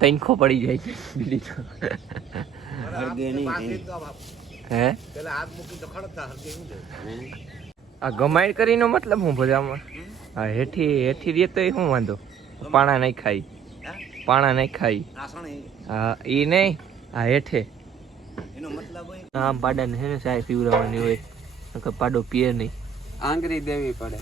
તૈનખો પડી જાય બીડી તો. હે? આ ગમાડ કરીને મતલબ હું બધામાં હા હેઠી હેઠી રે તો શું વાંધો? પાણા નહીં ખાઈ. પાણા નહીં ખાઈ. હા એ નહીં હા હેઠે. આમ પાડા ને હે ને સાહેબ પીવડાવવાની હોય. નકર પાડો પીએ નહીં. આંગરી દેવી પડે.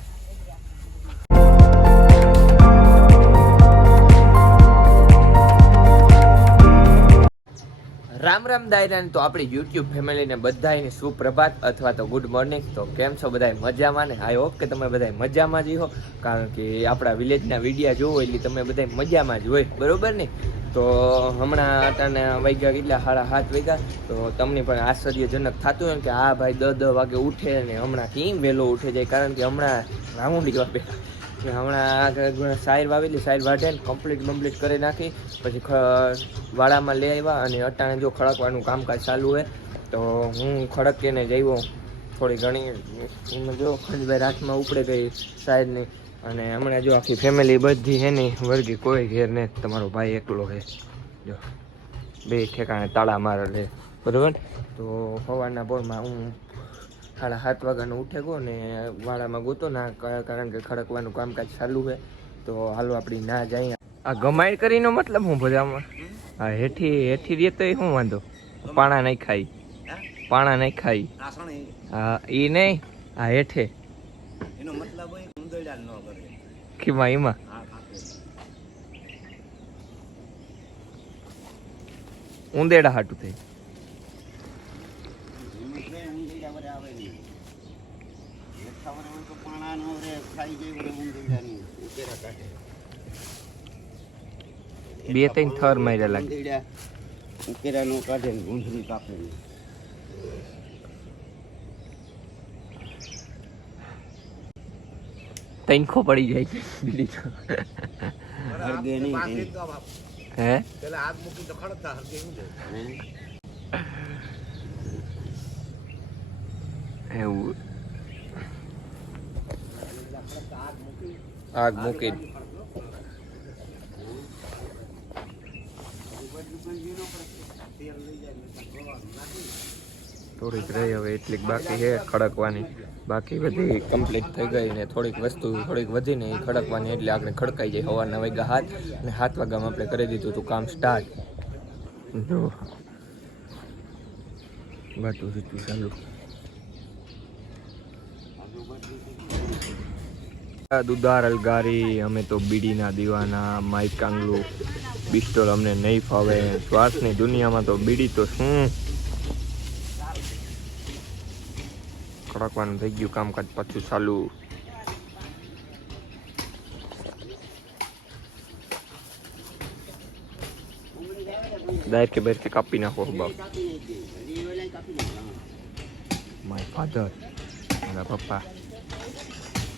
રામ રામ તો આપણી યુટ્યુબ ફેમિલીને બધાને સુપ્રભાત અથવા તો ગુડ મોર્નિંગ તો કેમ છો બધાય મજામાં ને? આઈ હોપ કે તમે બધાય મજામાં જ હો. કારણ કે આપણા વિલેજના વિડીયા જોવો એટલે તમે બધાય મજામાં જ હોય. બરોબર ને? તો હમણાં અટાણે વાગ્યા કેટલા? સાડા સાત વાગ્યા. તો તમને પણ આશ્ચર્યજનક થતું હોય કે આ ભાઈ દસ દસ વાગે ઉઠે ને હમણાં કેમ વહેલો ઉઠે જાય? કારણ કે હમણાં રાઉન્ડ વાપે ને હમણાં સાઈડ વાવેલી સાઈડ વાઢે કમ્પ્લીટ કમ્પ્લીટ કરી નાખી. પછી વાડામાં લઈ આવ્યા અને અટાણે જો ખડકવાનું કામકાજ ચાલુ હોય, તો હું ખડકીને જઈવો થોડી ઘણી જો ખંડભાઈ રાતમાં ઉપડે ગઈ સાઈડની અને હમણાં જો આખી ફેમિલી બધી હે ને, વર્ગી કોઈ ઘેર ને, તમારો ભાઈ એકલો છે જો, બે ઠેકાણે તાળા મારે બરાબર? તો સવારના પોરમાં હું સાડા સાત વાગ્યાનો ઉઠે ગયો ને વાળામાં ગોતો ના કારણ કે ખડકવાનું કામકાજ ચાલુ છે. તો હાલો આપણી ના જાય. આ ગમાડ કરીનો મતલબ હું બધામાં? હા હેઠી હેઠી રે તો શું વાંધો? પાણા નહીં ખાઈ. પાણા નહીં ખાઈ. હા એ નહીં હા હેઠે. એનો મતલબ ખીમા એમાં ઉંદેડા હાટું થઈ ઉંદરડા વડે આવે નહીં હેઠા હોય તો પાણા નો રે ખાઈ જાય વડે ઉંદરડા ઉકેરા કાઢે. બે ત્રણ થર માર્યા લાગે. ઉકેરા નો કાઢે ને કાપે. નહીં તૈનખો પડી જાય. છે બીડી તો હરગે નહીં હે હે? એવું. આગ મૂકી થોડીક રહી હવે એટલીક બાકી છે ખડકવાની. બાકી બધી કમ્પ્લીટ થઈ ગઈ ને થોડીક વસ્તુ થોડીક વધીને એ ખડકવાની એટલે આપણે ખડકાઈ જાય સવારના વાગ્યા હાથ. અને સાત વાગ્યામાં આપણે કરી દીધું હતું કામ સ્ટાર્ટ જો. બાટું ચાલુ. દુધાર, અલગારી, અમે તો બીડીના દીવાના માઇક કાંગલું બિસ્ટોલ અમને નહીં ફાવે, શ્વાસની દુનિયામાં તો બીડી તો શું? કડકવાનું થઈ ગયું કામકાજ, પાછું ચાલુ. દાયર કે કાપી નાખો, બાપ. માય ફાધર, મારા પપ્પા.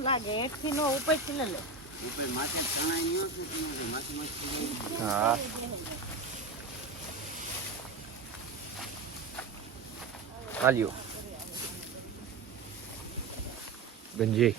લાગે એકથી નો ઉપરથી લઈ લે. ઉપર માથે તણાઈ ગયો છે તમારે માથે માથે હા. આલ્યો ગંજી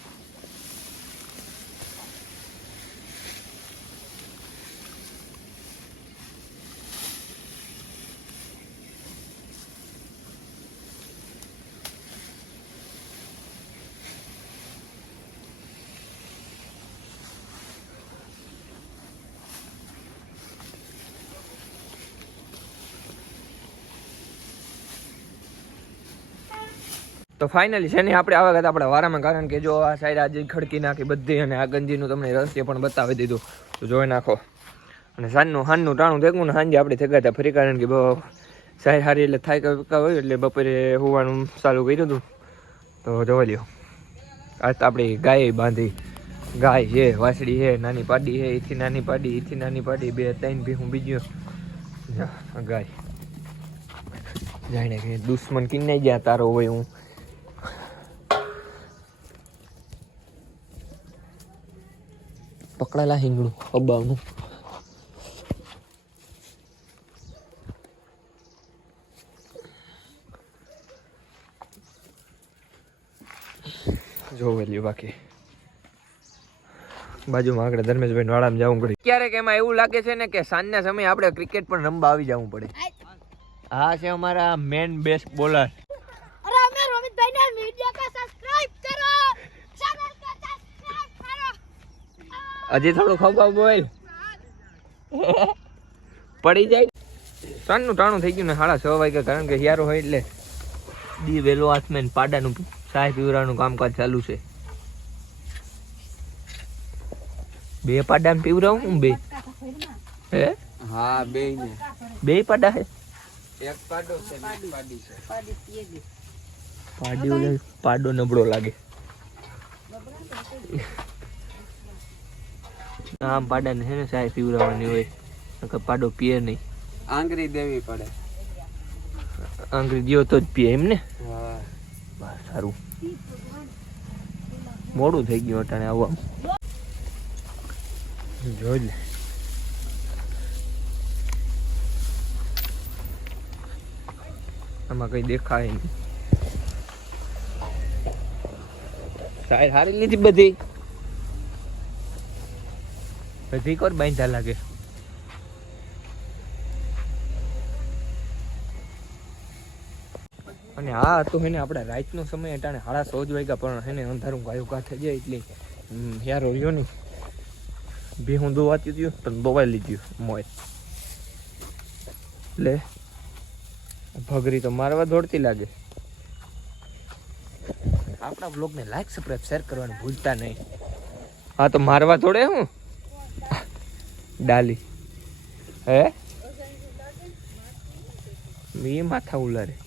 તો ફાઇનલી છે ને આપણે આવા ગયા આપણા વારામાં, કારણ કે જો આ સાઈડ આજે ખડકી નાખી બધી અને આ ગંજીનું તમને રહસ્ય પણ બતાવી દીધું. તો જોઈ નાખો. અને સાંજનું સાંજનું ટાણું થેકું ને સાંજે આપણે થેકા હતા ફરી, કારણ કે સાઈડ સારી એટલે થાય હોય એટલે બપોરે હોવાનું ચાલુ કર્યું હતું. તો જોવા લ્યો. આજ તો આપણી ગાય બાંધી. ગાય છે, વાસળી છે, નાની પાડી છે, એથી નાની પાડી, એથી નાની પાડી, બે, ત્રણ બી હું બીજું ગાય. જાણે કે દુશ્મન કિન્ને ગયા, તારો હોય હું. પકડાયેલા હિંગણું અબાવનું જોવેલી બાકી. બાજુમાં આગળ ધર્મેશભાઈ વાળામાં જવું પડે. ક્યારેક એમાં એવું લાગે છે ને કે સાંજના સમયે આપણે ક્રિકેટ પણ રમવા આવી જવું પડે. હા છે અમારા મેન બેસ્ટ બોલર અરે અમે રોમિતભાઈ ને મીડિયા કા સબસ્ક્રાઇબ કરો ચેનલ કા સબસ્ક્રાઇબ કરો હજી થોડું ખબર બોલ. પડી જાય. સાંજનું ટાણું થઈ ગયું ને સાડા છ વાગે કારણ કે હિયારો હોય એટલે દી વેલો હાથમે પાડાનું ચાય પીવરાનું કામકાજ ચાલુ છે. બે પાડાને પીવરાવું હું બે? હે? હા બે ને. બે પાડા હે? એક પાડો છે પાડી છે. પાડી પાડો નબળો લાગે. આમ પાડાને છે ને ચાય પીવડાવવાની હોય. નકર પાડો પીએ નહીં. આંગળી દેવી પડે. આંગળી દિયો તો જ પીએ એમ ને? સારું. મોડું થઈ ગયું અટાણે આવવા જોઈ લે. આમાં કઈ દેખાય નહીં. સાહેબ હારી લીધી બધી? બધી કોર બાંધા લાગે. અને આ હતો એને આપણે રાતનો સમય અટાણે સાડા સો વાગ્યા, પણ એને અંધારું ગાયું કા થઈ જાય એટલે યાર રહ્યો નહીં. બે હું દોવાતી હતી પણ દોવાઈ લીધી, મોય. લે, ભગરી તો મારવા દોડતી લાગે. આપણા બ્લોગને લાઈક સબસ્ક્રાઈબ શેર કરવાનું ભૂલતા નહીં. હા, તો મારવા દોડે હું? ડાલી. હે? મી માથા ઉલારે.